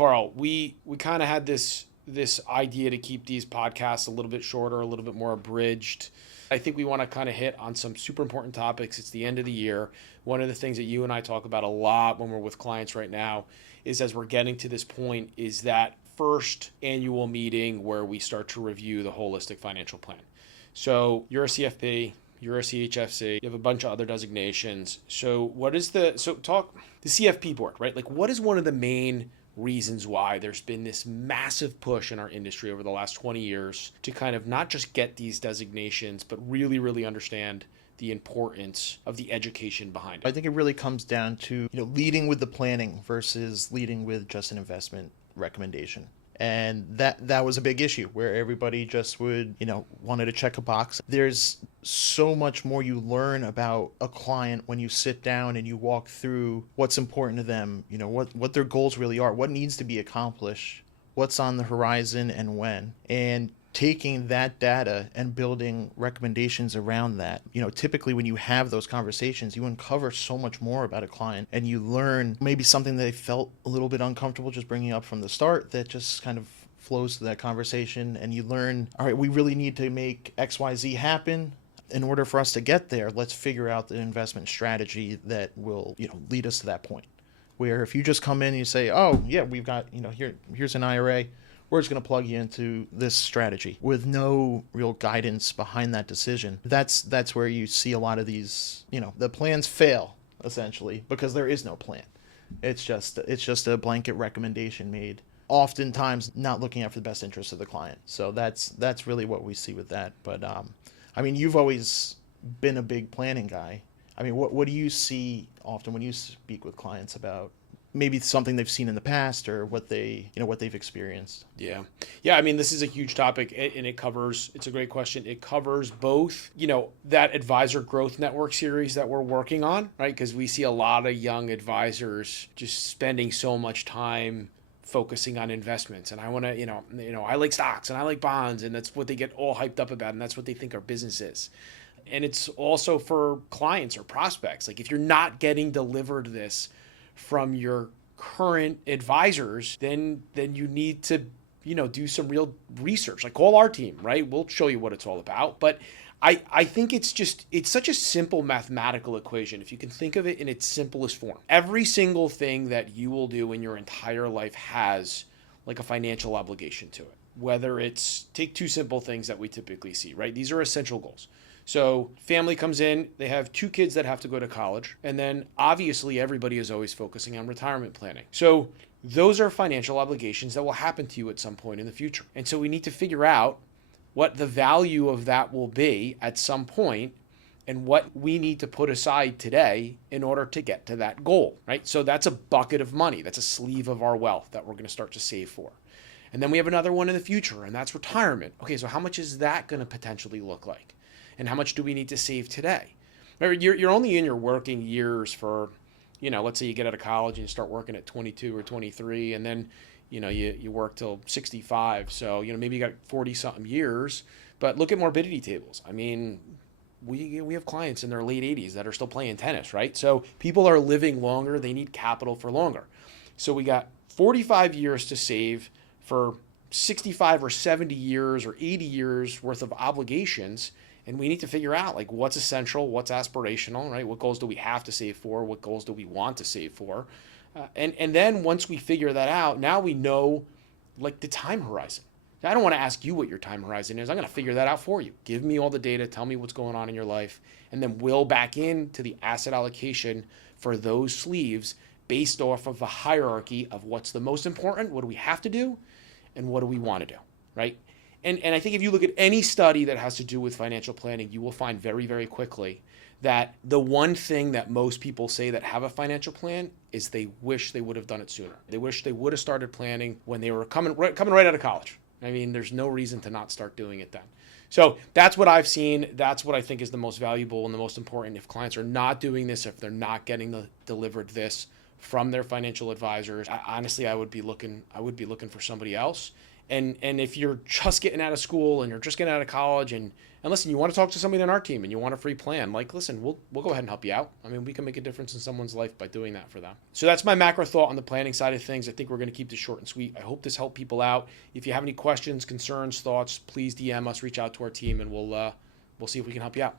Carl, we kind of had this idea to keep these podcasts a little bit shorter, a little bit more abridged. I think we want to kind of hit on some super important topics. It's the end of the year. One of the things that you and I talk about a lot when we're with clients right now is, as we're getting to this point, is that first annual meeting where we start to review the holistic financial plan. So you're a CFP, you're a CHFC, you have a bunch of other designations. So talk the CFP board, right? Like, what is one of the main reasons why there's been this massive push in our industry over the last 20 years to kind of not just get these designations, but really, really understand the importance of the education behind it? I think it really comes down to, leading with the planning versus leading with just an investment recommendation. And that was a big issue where everybody just would, wanted to check a box. There's so much more you learn about a client when you sit down and you walk through what's important to them, what their goals really are, what needs to be accomplished, what's on the horizon and when. And taking that data and building recommendations around that. Typically when you have those conversations, you uncover so much more about a client and you learn maybe something they felt a little bit uncomfortable just bringing up from the start that just kind of flows to that conversation. And you learn, all right, we really need to make XYZ happen. In order for us to get there, let's figure out the investment strategy that will, lead us to that point. Where if you just come in and you say, oh yeah, we've got, here's an IRA, we're just going to plug you into this strategy with no real guidance behind that decision. That's where you see a lot of these, the plans fail essentially because there is no plan. It's just a blanket recommendation made, oftentimes not looking out for the best interest of the client. So that's really what we see with that. But you've always been a big planning guy. What do you see often when you speak with clients about maybe something they've seen in the past or what they've experienced? Yeah. This is a huge topic, and it's a great question. It covers both, that advisor growth network series that we're working on, right? Because we see a lot of young advisors just spending so much time focusing on investments. And I want to, I like stocks and I like bonds, and that's what they get all hyped up about. And that's what they think our business is. And it's also for clients or prospects. Like, if you're not getting delivered this from your current advisors, then you need to, do some real research. Like, call our team, right? We'll show you what it's all about. But I think it's such a simple mathematical equation. If you can think of it in its simplest form, every single thing that you will do in your entire life has like a financial obligation to it. Whether it's, take two simple things that we typically see, right? These are essential goals. So family comes in, they have two kids that have to go to college. And then obviously everybody is always focusing on retirement planning. So those are financial obligations that will happen to you at some point in the future. And so we need to figure out what the value of that will be at some point and what we need to put aside today in order to get to that goal, right? So that's a bucket of money. That's a sleeve of our wealth that we're going to start to save for. And then we have another one in the future, and that's retirement. Okay, so how much is that going to potentially look like? And how much do we need to save today? You're only in your working years for, let's say you get out of college and you start working at 22 or 23, and then, you work till 65. So, maybe you got 40 something years, but look at morbidity tables. We have clients in their late 80s that are still playing tennis, right? So people are living longer. They need capital for longer. So we got 45 years to save for 65 or 70 years or 80 years worth of obligations. And we need to figure out, like, what's essential, what's aspirational, right? What goals do we have to save for? What goals do we want to save for? And then once we figure that out, now we know, like, the time horizon. I don't want to ask you what your time horizon is. I'm going to figure that out for you. Give me all the data. Tell me what's going on in your life. And then we'll back into the asset allocation for those sleeves based off of a hierarchy of what's the most important, what do we have to do, and what do we want to do, right? And I think if you look at any study that has to do with financial planning, you will find very, very quickly that the one thing that most people say that have a financial plan is they wish they would have done it sooner. They wish they would have started planning when they were coming right out of college. There's no reason to not start doing it then. So that's what I've seen. That's what I think is the most valuable and the most important. If clients are not doing this, if they're not getting delivered this from their financial advisors, I would be looking for somebody else. And if you're just getting out of school and you're just getting out of college and listen, you want to talk to somebody on our team and you want a free plan, like, listen, we'll go ahead and help you out. I mean, we can make a difference in someone's life by doing that for them. So that's my macro thought on the planning side of things. I think we're going to keep this short and sweet. I hope this helped people out. If you have any questions, concerns, thoughts, please DM us, reach out to our team, and we'll see if we can help you out.